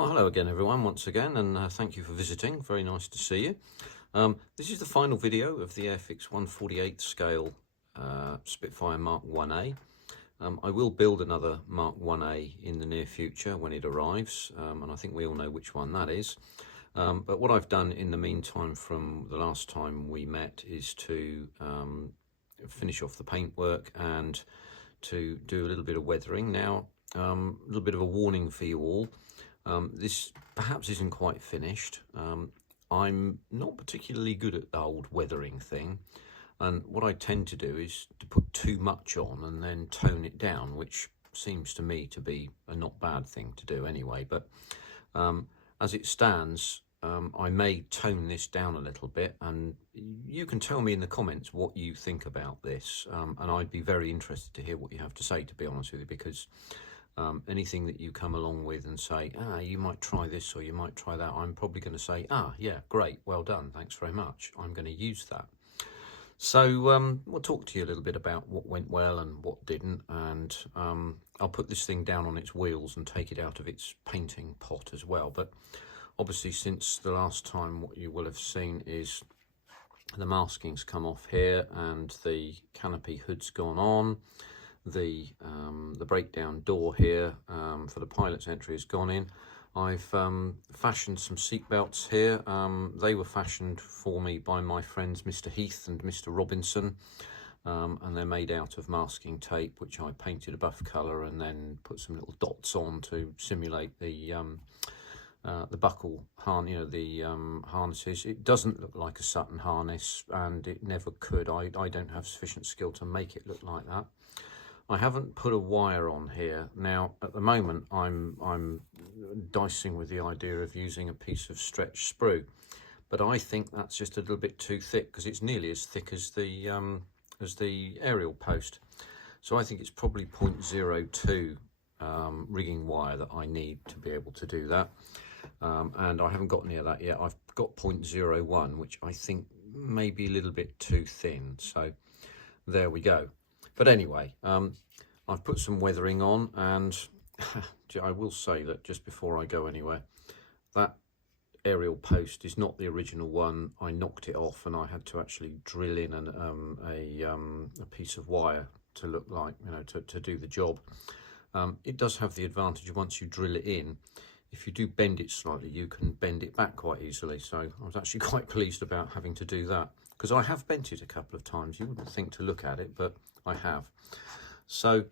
Oh, hello again everyone, once again, and thank you for visiting. Very nice to see you. This is the final video of the Airfix 1/48 scale Spitfire Mk1a. I will build another Mk1a in the near future when it arrives, and I think we all know which one that is. But what I've done in the meantime from the last time we met is to finish off the paintwork and to do a little bit of weathering. Now, a little bit of a warning for you all. This perhaps isn't quite finished. I'm not particularly good at the old weathering thing, and what I tend to do is to put too much on and then tone it down, which seems to me to be a not bad thing to do anyway. But as it stands, I may tone this down a little bit, and you can tell me in the comments what you think about this, and I'd be very interested to hear what you have to say, to be honest with you, because anything that you come along with and say, you might try this or you might try that, I'm probably going to say, yeah, great, well done, thanks very much, I'm going to use that. So we'll talk to you a little bit about what went well and what didn't, and I'll put this thing down on its wheels and take it out of its painting pot as well. But obviously, since the last time, what you will have seen is the masking's come off here and the canopy hood's gone on. The breakdown door here for the pilot's entry has gone in. I've fashioned some seat belts here. They were fashioned for me by my friends Mr. Heath and Mr. Robinson, and they're made out of masking tape, which I painted a buff colour and then put some little dots on to simulate the buckle harness, harnesses. It doesn't look like a Sutton harness, and it never could. I don't have sufficient skill to make it look like that. I haven't put a wire on here. Now, at the moment, I'm dicing with the idea of using a piece of stretch sprue, but I think that's just a little bit too thick, because it's nearly as thick as the aerial post. So I think it's probably 0.02 rigging wire that I need to be able to do that. And I haven't got near that yet. I've got 0.01, which I think may be a little bit too thin. So there we go. But anyway, I've put some weathering on, and I will say that just before I go anywhere, that aerial post is not the original one. I knocked it off, and I had to actually drill in a piece of wire to look like, to do the job. It does have the advantage, once you drill it in, if you do bend it slightly, you can bend it back quite easily. So I was actually quite pleased about having to do that, because I have bent it a couple of times. You wouldn't think to look at it, but I have. So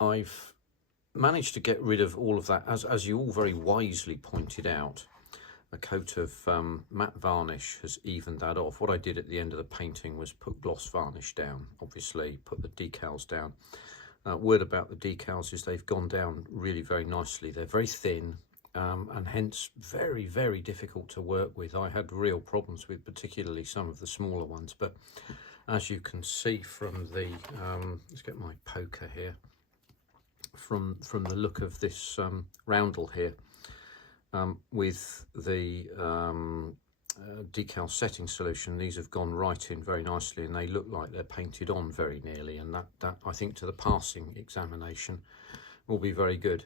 I've managed to get rid of all of that, as you all very wisely pointed out. A coat of matte varnish has evened that off. What I did at the end of the painting was put gloss varnish down, obviously put the decals down. Word about the decals is they've gone down really very nicely. They're very thin, and hence very, very difficult to work with. I had real problems with particularly some of the smaller ones, but as you can see from the let's get my poker here, from the look of this roundel here, with the decal setting solution, these have gone right in very nicely, and they look like they're painted on very nearly, and that I think to the passing examination will be very good.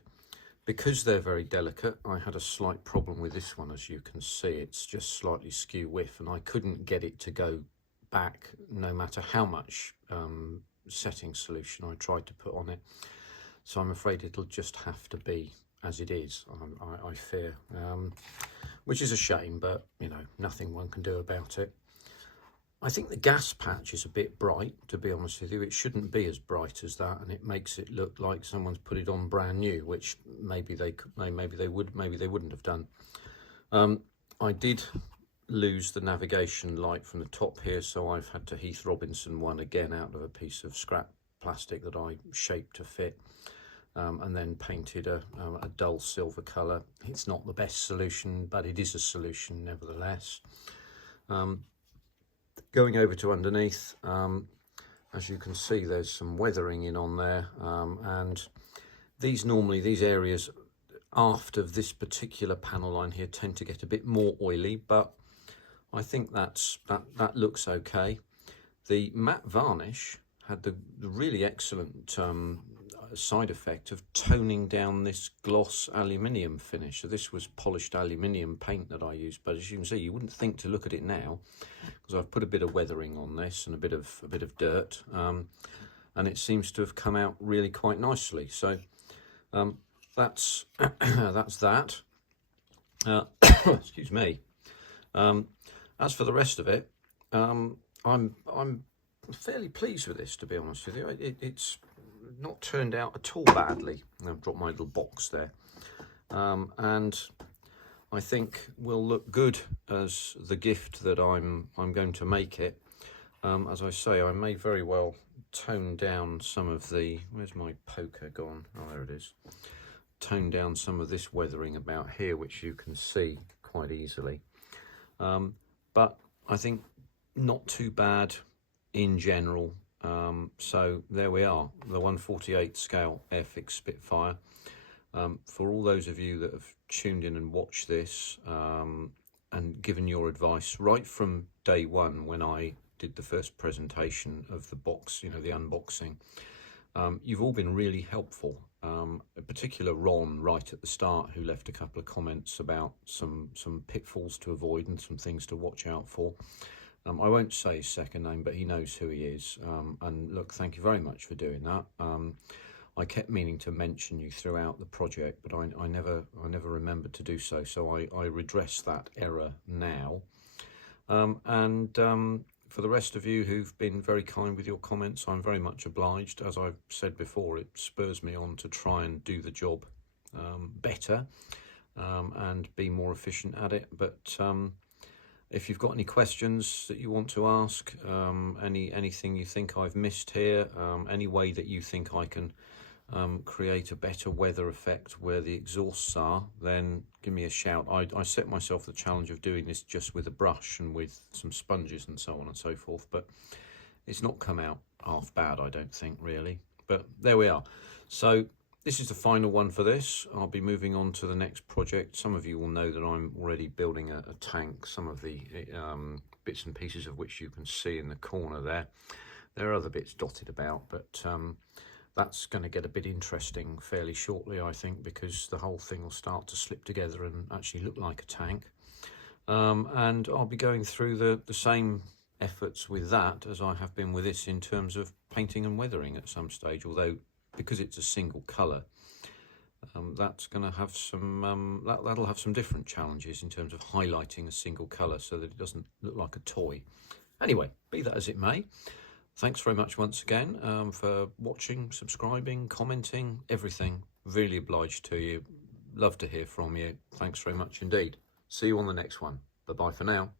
Because they're very delicate, I had a slight problem with this one. As you can see, it's just slightly skew whiff, and I couldn't get it to go back no matter how much setting solution I tried to put on it. So I'm afraid it'll just have to be as it is, I fear, which is a shame, but nothing one can do about it. I think the gas patch is a bit bright, to be honest with you. It shouldn't be as bright as that, and it makes it look like someone's put it on brand new, which maybe they wouldn't have done. I did lose the navigation light from the top here, so I've had to Heath Robinson one again out of a piece of scrap plastic that I shaped to fit, and then painted a dull silver colour. It's not the best solution, but it is a solution nevertheless. Going over to underneath, as you can see, there's some weathering in on there, and these areas aft of this particular panel line here tend to get a bit more oily, but I think that looks okay. The matte varnish had the really excellent side effect of toning down this gloss aluminium finish. So this was polished aluminium paint that I used, but as you can see, you wouldn't think to look at it now, because I've put a bit of weathering on this and a bit of dirt, and it seems to have come out really quite nicely. So that's that's that. Excuse me. As for the rest of it, I'm fairly pleased with this, to be honest with you. It's not turned out at all badly. I've dropped my little box there, and I think will look good as the gift that I'm going to make it. As I say, I may very well tone down some of the, where's my poker gone? Oh, there it is. Tone down some of this weathering about here, which you can see quite easily. But I think not too bad in general. So there we are, the 1/48 scale Airfix Spitfire. For all those of you that have tuned in and watched this and given your advice right from day one when I did the first presentation of the box, you know, the unboxing, you've all been really helpful. In particular Ron right at the start, who left a couple of comments about some pitfalls to avoid and some things to watch out for. I won't say his second name, but he knows who he is. And look, thank you very much for doing that. I kept meaning to mention you throughout the project, but I never remembered to do so. So I redress that error now. For the rest of you who've been very kind with your comments, I'm very much obliged. As I've said before, it spurs me on to try and do the job better and be more efficient at it. But if you've got any questions that you want to ask, anything you think I've missed here, any way that you think I can create a better weather effect where the exhausts are, then give me a shout. I set myself the challenge of doing this just with a brush and with some sponges and so on and so forth, but it's not come out half bad, I don't think, really. But there we are. So this is the final one for this. I'll be moving on to the next project. Some of you will know that I'm already building a tank, some of the bits and pieces of which you can see in the corner there. There are other bits dotted about, but that's going to get a bit interesting fairly shortly, I think, because the whole thing will start to slip together and actually look like a tank. And I'll be going through the same efforts with that as I have been with this in terms of painting and weathering at some stage, although because it's a single colour, that's going to have some, that'll have some different challenges in terms of highlighting a single colour so that it doesn't look like a toy. Anyway, be that as it may, thanks very much once again for watching, subscribing, commenting, everything. Really obliged to you. Love to hear from you. Thanks very much indeed. See you on the next one. Bye-bye for now.